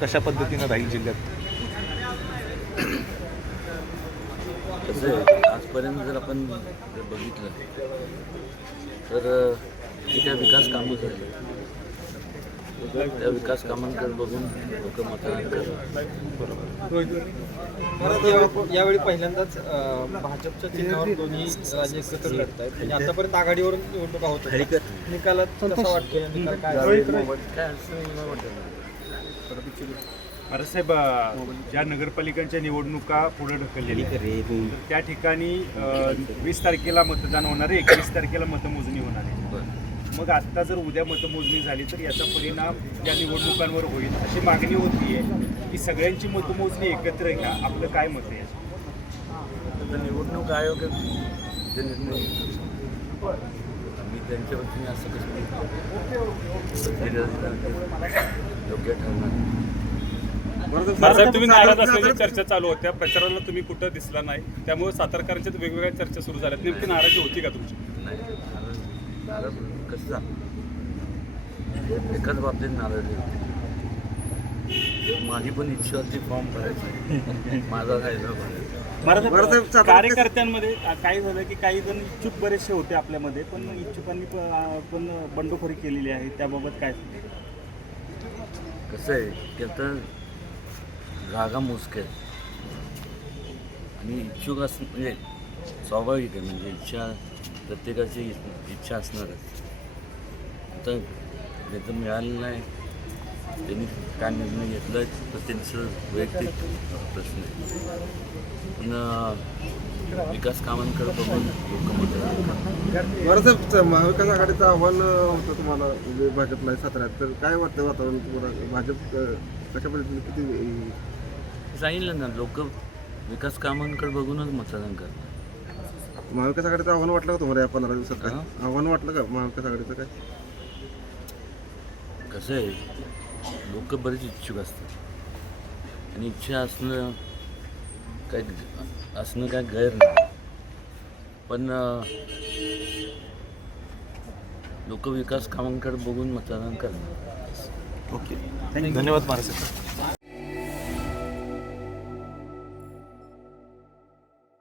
कशा पद्धतीनं राहील जिल्ह्यात? कसं आहे, आजपर्यंत जर आपण बघितलं तर जी काय विकास कामं झाली त्या विकास कामांकडे बघून लोक मतदान करतात. यावेळी पहिल्यांदाच भाजपच्या चिन्हावर दोन्ही राजे एकत्र लढत आहेत. म्हणजे आतापर्यंत आघाडीवरून निवडणुका होत होत्या. निकालात कसा वाटतो? निकाल काय काय असं मला वाटतं ना. साहेब, ज्या नगरपालिकांच्या निवडणुका पुढे ढकललेल्या त्या ठिकाणी 20 तारखेला मतदान होणार आहे, 21 तारखेला मतमोजणी होणार आहे. मग आत्ता जर उद्या मतमोजणी झाली तर याचा परिणाम त्या निवडणुकांवर होईल अशी मागणी होती आहे की सगळ्यांची मतमोजणी एकत्र घ्या. आपलं काय मत आहे? आता निवडणूक आयोग जे निर्णय घेतो, मी त्यांच्या वतीने असं कसं योग्य ठरणार. साहेब, तुम्ही नाराज असल्याच्या चर्चा चालू होत्या, प्रचाराला तुम्ही कुठं दिसला नाही, त्यामुळे सातारकरांच्या वेगवेगळ्या चर्चा सुरू झाल्यात. नेमकी नाराजी होती का तुमची? नाही, नाराज कसं झालं, एकाच बाबतीत नाराजी होती. माझी पण इच्छा होती फॉर्म भरायची, माझा फायदा भरायचा. कार्यकर्त्यांमध्ये काय झालं की काही जण इच्छुक बरेचसे होते आपल्यामध्ये, पण इच्छुकांनी पण बंडखोरी केलेली आहे, त्याबाबत काय? कसं आहे की आता जागा मोजक्या आहेत आणि इच्छुक म्हणजे स्वाभाविक आहे, म्हणजे इच्छा प्रत्येकाची इच्छा असणारच. आता ज्याचं मिळालं नाही त्यांनी काय निर्णय घेतला तर त्यांचं वैयक्तिक प्रश्न आहे. पण विकास कामांकडे बघून लोक मतदान करतात. बरं, महाविकास आघाडीचं आव्हान होतं तुम्हाला म्हणजे भाजपला साताऱ्यात, तर काय वाटतं वातावरण तुम्हाला? भाजप कशा पद्धतीने किती सांगितलं ना, लोक विकास कामांकडे बघूनच मतदान करतात. महाविकास आघाडीचं आव्हान वाटलं का तुम्हाला या 15 दिवसात? काय आव्हान वाटलं का महाविकास आघाडीचं? काय कसं आहे, लोक बरेच इच्छुक असतात आणि इच्छा असणं काय गैर नाही, पण लोक विकास कामांकडे बघून मतदान करणार. ओके, धन्यवाद महाराज.